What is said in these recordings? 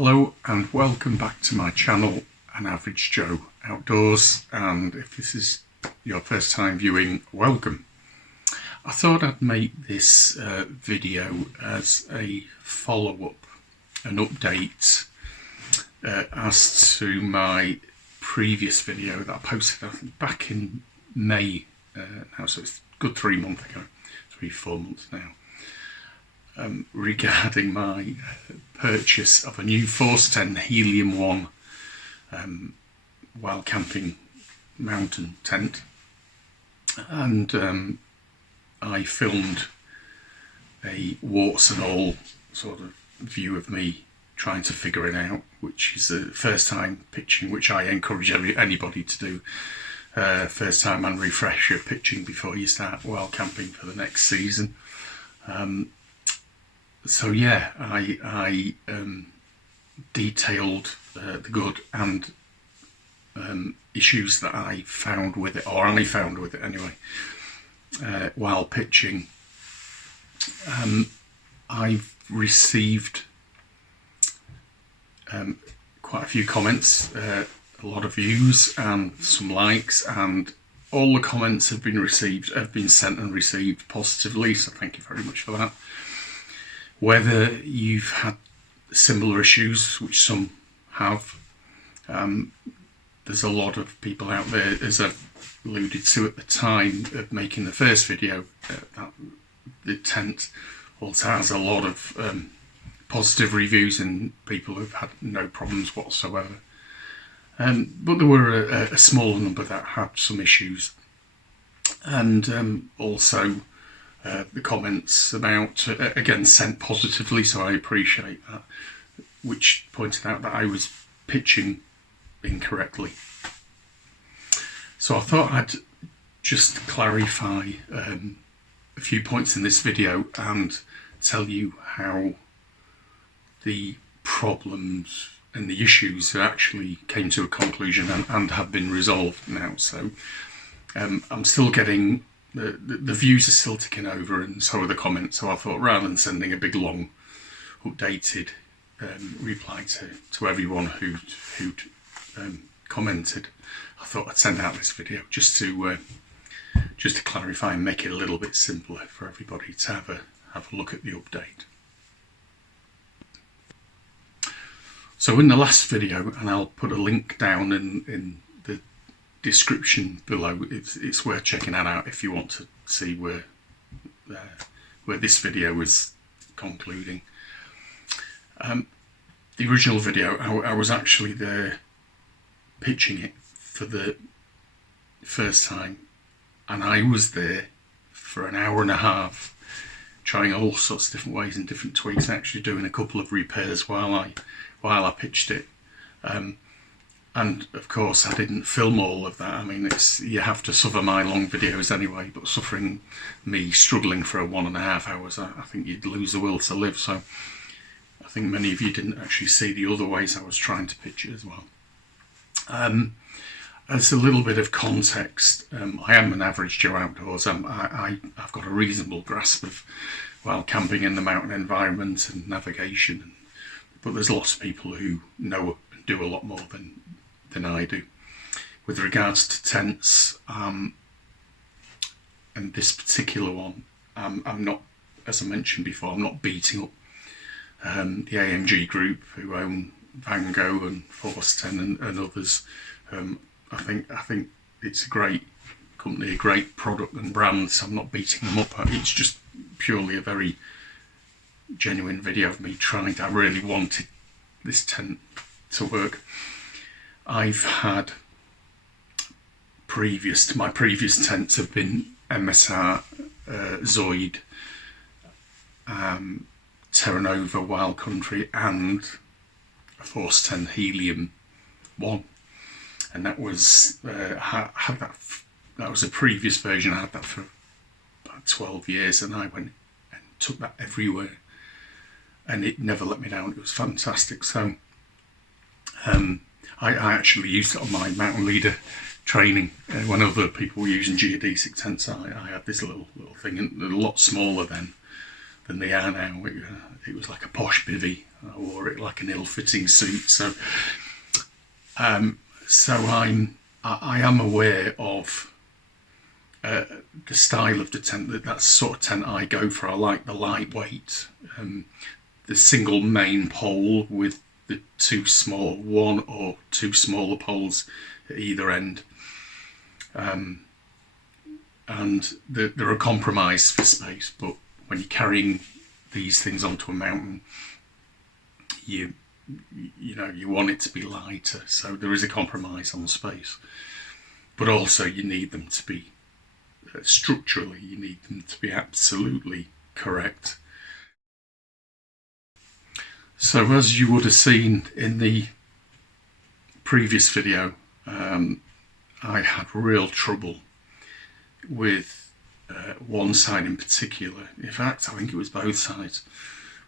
Hello and welcome back to my channel, An Average Joe Outdoors, and if this is your first time viewing, welcome. I thought I'd make this video as a follow-up, an update as to my previous video that I posted, I think, back in May now, so it's a good 3 months ago, 4 months now. Regarding my purchase of a new 410 Helium 1 wild camping mountain tent, and I filmed a warts and all sort of view of me trying to figure it out, which is the first time pitching, which I encourage anybody to do. First time and refresher pitching before you start wild camping for the next season. So yeah, I detailed the good and issues that I found with it, or I found with it anyway, while pitching. I've received quite a few comments, a lot of views and some likes, and all the comments have been sent and received positively, so thank you very much for that. Whether you've had similar issues, which some have, there's a lot of people out there, as I've alluded to at the time of making the first video, that the tent also has a lot of positive reviews and people who've had no problems whatsoever. But there were a smaller number that had some issues, and also the comments about, again, sent positively, so I appreciate that, which pointed out that I was pitching incorrectly. So I thought I'd just clarify a few points in this video and tell you how the problems and the issues actually came to a conclusion and have been resolved now. So I'm still getting the views are still ticking over, and so are the comments, so I thought, rather than sending a big long updated reply to everyone who'd commented, I thought I'd send out this video just to clarify and make it a little bit simpler for everybody to have a look at the update. So in the last video, and I'll put a link down in the description below, it's worth checking that out if you want to see where this video is concluding. The original video, I was actually there pitching it for the first time, and I was there for an hour and a half trying all sorts of different ways and different tweaks, actually doing a couple of repairs while I pitched it. And of course I didn't film all of that. I mean, you have to suffer my long videos anyway, but suffering me struggling for 1.5 hours, I think you'd lose the will to live. So I think many of you didn't actually see the other ways I was trying to pitch it as well. As a little bit of context, I am an average Joe outdoors. I've got a reasonable grasp of wild camping in the mountain environment and navigation, but there's lots of people who know and do a lot more than I do. With regards to tents, and this particular one, I'm not, as I mentioned before, I'm not beating up the AMG group who own Van Gogh and 410 and others. I think it's a great company, a great product and brand, so I'm not beating them up. It's just purely a very genuine video of me trying. I really wanted this tent to work. I've had my previous tents have been MSR, Zoid, Terra Nova Wild Country, and a 410 Helium 1, and that was had that was a previous version. I had that for about 12 years, and I went and took that everywhere, and it never let me down. It was fantastic. So I actually used it on my mountain leader training when other people were using geodesic tents. I had this little thing, and a lot smaller than they are now. it was like a posh bivvy. I wore it like an ill-fitting suit. So I am aware of the style of the tent. That's the sort of tent I go for. I like the lightweight, the single main pole with the one or two smaller poles at either end. And they're a compromise for space, but when you're carrying these things onto a mountain, you want it to be lighter, so there is a compromise on space, but also you need them to be structurally, you need them to be absolutely correct. So as you would have seen in the previous video, I had real trouble with one side in particular. In fact, I think it was both sides,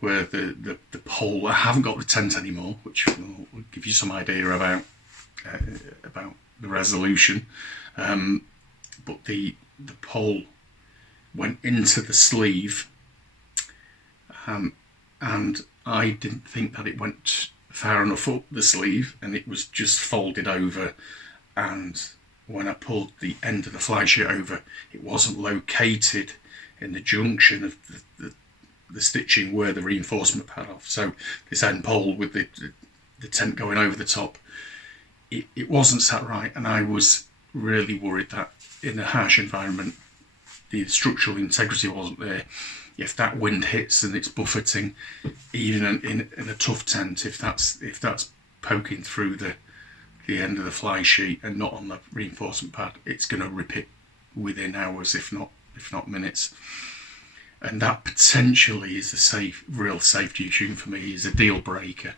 where the pole, I haven't got the tent anymore, which will give you some idea about the resolution, but the pole went into the sleeve, and I didn't think that it went far enough up the sleeve, and it was just folded over, and when I pulled the end of the fly sheet over, it wasn't located in the junction of the stitching where the reinforcement pad off. So this end pole with the tent going over the top, it wasn't sat right, and I was really worried that in a harsh environment the structural integrity wasn't there. If that wind hits and it's buffeting, even in a tough tent, if that's poking through the end of the fly sheet and not on the reinforcement pad, it's going to rip it within hours, if not minutes. And that potentially is a real safety issue for me, is a deal breaker,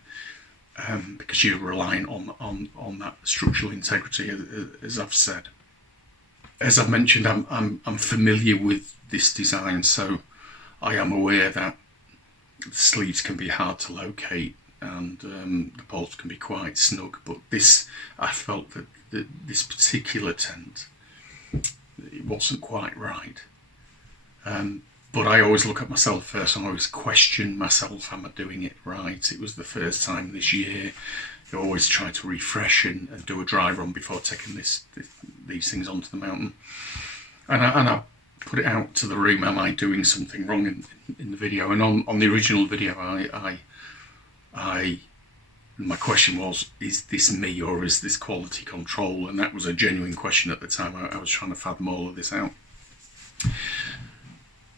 because you're relying on that structural integrity, as I've said. As I've mentioned, I'm familiar with this design, so I am aware that the sleeves can be hard to locate, and the poles can be quite snug, but I felt that this particular tent, it wasn't quite right. But I always look at myself first, and I always question myself, am I doing it right? It was the first time this year. I always try to refresh and do a dry run before taking these things onto the mountain. And I put it out to the room, am I doing something wrong in the video? And on the original video, my question was, is this me or is this quality control? And that was a genuine question at the time. I was trying to fathom all of this out.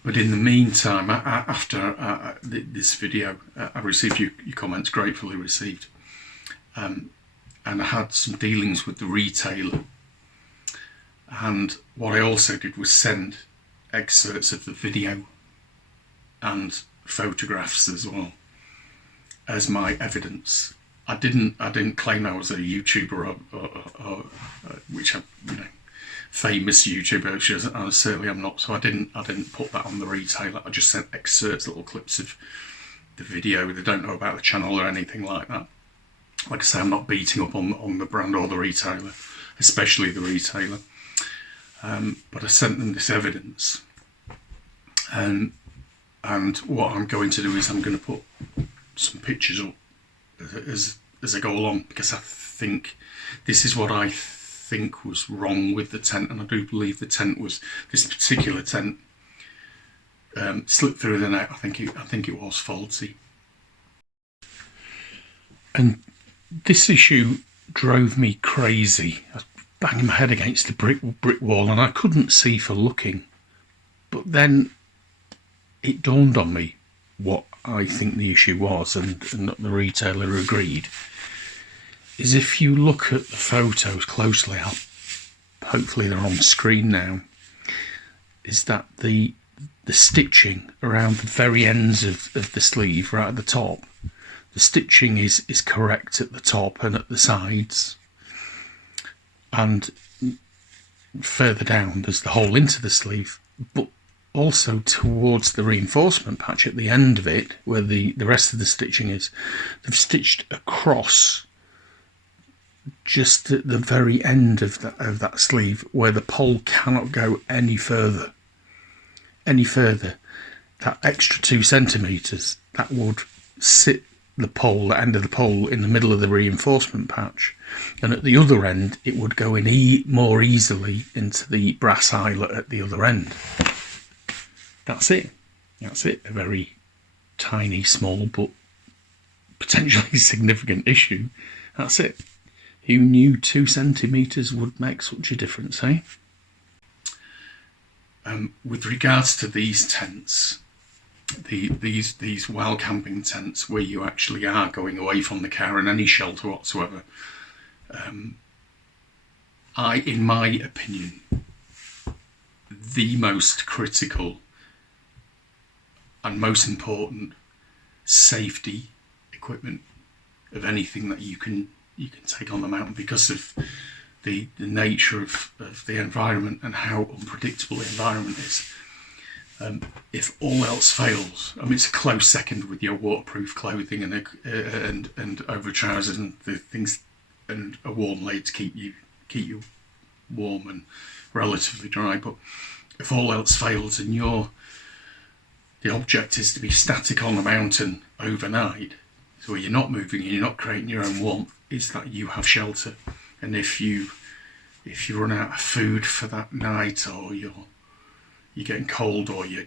But in the meantime, after this video, I received your comments, gratefully received. And I had some dealings with the retailer. And what I also did was send excerpts of the video and photographs as well as my evidence. I didn't claim I was a YouTuber or which I, famous YouTuber, which I certainly am not. So I didn't put that on the retailer. I just sent excerpts, little clips of the video. They don't know about the channel or anything like that. Like I say, I'm not beating up on the brand or the retailer, especially the retailer. But I sent them this evidence, and what I'm going to do is I'm going to put some pictures up as I go along, because I think this is what I think was wrong with the tent, and I do believe this particular tent slipped through the net. I think it was faulty, and this issue drove me crazy. I was banging my head against the brick wall, and I couldn't see for looking. But then it dawned on me what I think the issue was, and the retailer agreed, is if you look at the photos closely, hopefully they're on screen now, is that the stitching around the very ends of the sleeve, right at the top, the stitching is correct at the top and at the sides, and further down there's the hole into the sleeve, but also towards the reinforcement patch at the end of it, where the rest of the stitching is, they've stitched across just at the very end of that sleeve, where the pole cannot go any further. that extra 2 centimetres, that would sit the end of the pole in the middle of the reinforcement patch, and at the other end it would go in more easily into the brass eyelet at the other end. That's it. A very tiny, small, but potentially significant issue. That's it. Who knew 2 centimetres would make such a difference, eh? With regards to these tents, these wild camping tents where you actually are going away from the car and any shelter whatsoever, in my opinion, the most critical and most important safety equipment of anything that you can take on the mountain, because of the nature of the environment and how unpredictable the environment is. If all else fails, I mean, it's a close second with your waterproof clothing and over trousers and the things, and a warm layer to keep you warm and relatively dry. But if all else fails and the object is to be static on the mountain overnight, so where you're not moving and you're not creating your own warmth, is that you have shelter. And if you run out of food for that night, or you're getting cold, or your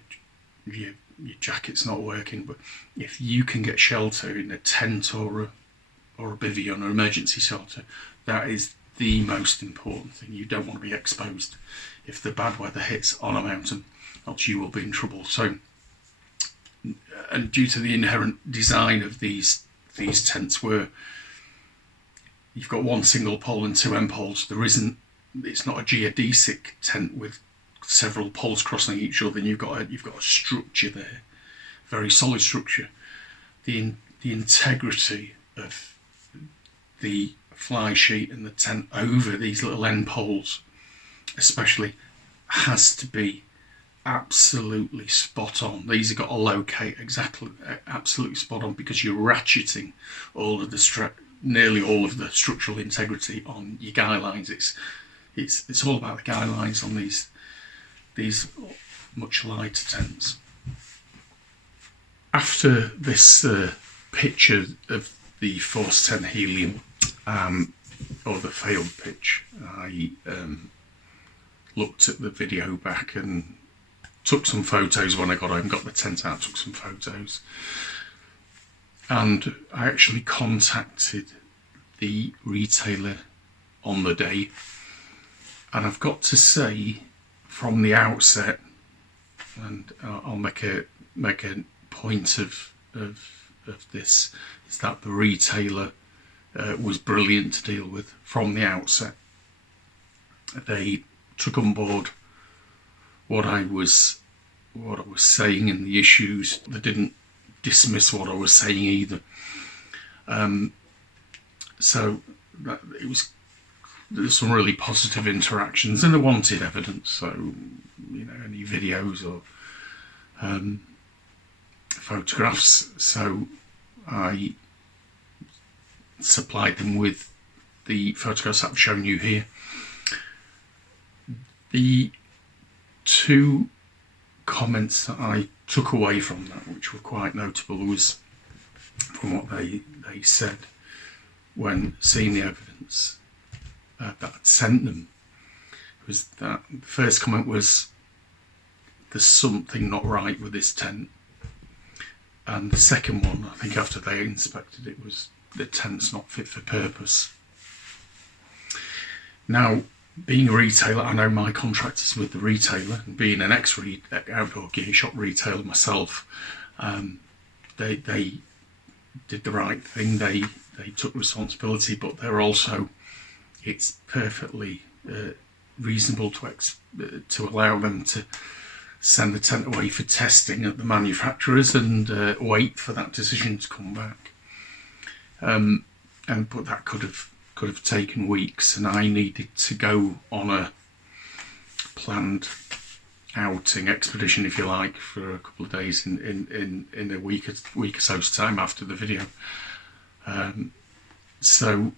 jacket's not working, but if you can get shelter in a tent or a bivvy or an emergency shelter, that is the most important thing. You don't want to be exposed if the bad weather hits on a mountain, else you will be in trouble. So, and due to the inherent design of these tents, where you've got one single pole and 2 end poles, it's not a geodesic tent with several poles crossing each other, and you've got a structure there, very solid structure. The integrity of the fly sheet and the tent over these little end poles especially has to be absolutely spot on. These have got to locate absolutely spot on, because you're ratcheting nearly all of the structural integrity on your guy lines. It's all about the guy lines on these much lighter tents. After this picture of the Force 10 Helium, or the failed pitch, I looked at the video back and took some photos when I got home, got the tent out, took some photos, and I actually contacted the retailer on the day, and I've got to say from the outset, and I'll make a point of this, is that the retailer was brilliant to deal with from the outset. They took on board what I was saying and the issues. They didn't dismiss what I was saying either. So there's some really positive interactions, and they wanted evidence. So, any videos or photographs. So I supplied them with the photographs that I've shown you here. The 2 comments that I took away from that, which were quite notable, was from what they said when seeing the evidence that I'd sent them, was that the first comment was, there's something not right with this tent. And the second one, I think after they inspected it, was the tent's not fit for purpose. Now, being a retailer, I know my contract is with the retailer, and being an outdoor gear shop retailer myself, they did the right thing. They took responsibility, but it's perfectly reasonable to allow them to send the tent away for testing at the manufacturers and wait for that decision to come back. But that could have taken weeks, and I needed to go on a planned outing, expedition if you like, for a couple of days in a week or so's time after the video. So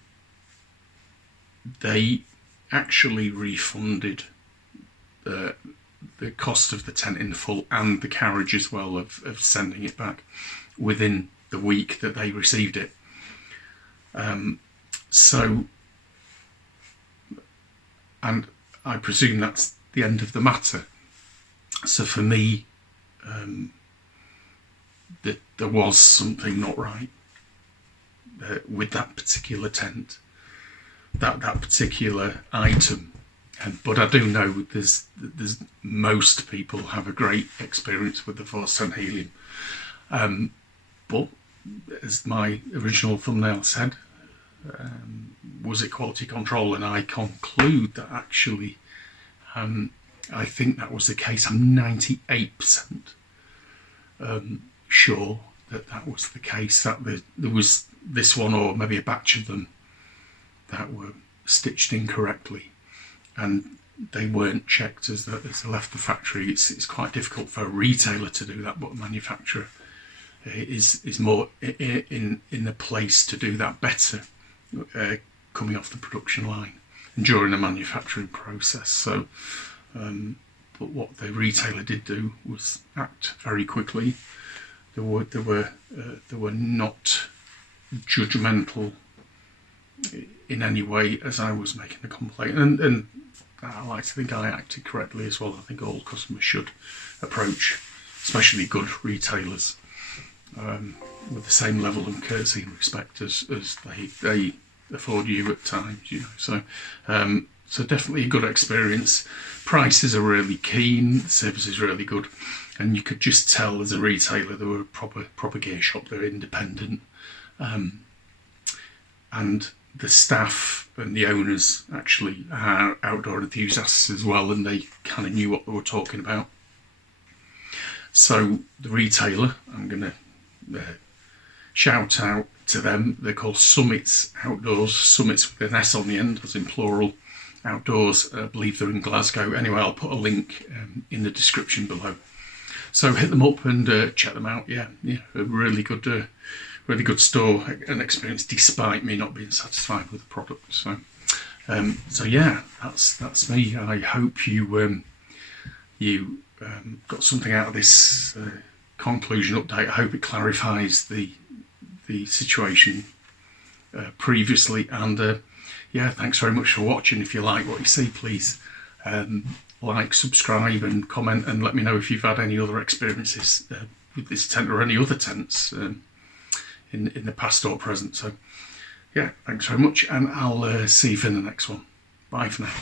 they actually refunded the cost of the tent in full and the carriage as well of sending it back within the week that they received it. And I presume that's the end of the matter. So for me, there was something not right with that particular tent, that particular item. But I do know there's most people have a great experience with the 4-cent Helium. But as my original thumbnail said, was it quality control? And I conclude that actually, I think that was the case. I'm 98% sure that was the case, that there was this one or maybe a batch of them that were stitched incorrectly and they weren't checked as they left the factory. It's quite difficult for a retailer to do that, but a manufacturer is more in a place to do that better coming off the production line and during the manufacturing process. So but what the retailer did do was act very quickly. They were not judgmental in any way as I was making the complaint, and I like to think I acted correctly as well. I think all customers should approach, especially good retailers, with the same level of courtesy and respect as they afford you at times, you know. So definitely a good experience. Prices are really keen, the service is really good, and you could just tell as a retailer they were a proper gear shop. They're independent, and the staff and the owners actually are outdoor enthusiasts as well, and they kind of knew what they were talking about. So the retailer, I'm going to shout out to them. They're called Summits Outdoors, Summits with an S on the end, as in plural. Outdoors, I believe they're in Glasgow. Anyway, I'll put a link in the description below. So hit them up and check them out. Yeah, a really good store and experience, despite me not being satisfied with the product. So yeah, that's me. I hope you got something out of this conclusion update. I hope it clarifies the situation previously, and yeah, thanks very much for watching. If you like what you see, please like, subscribe and comment, and let me know if you've had any other experiences with this tent or any other tents in the past or present. So yeah, thanks very much, and I'll see you for the next one. Bye for now.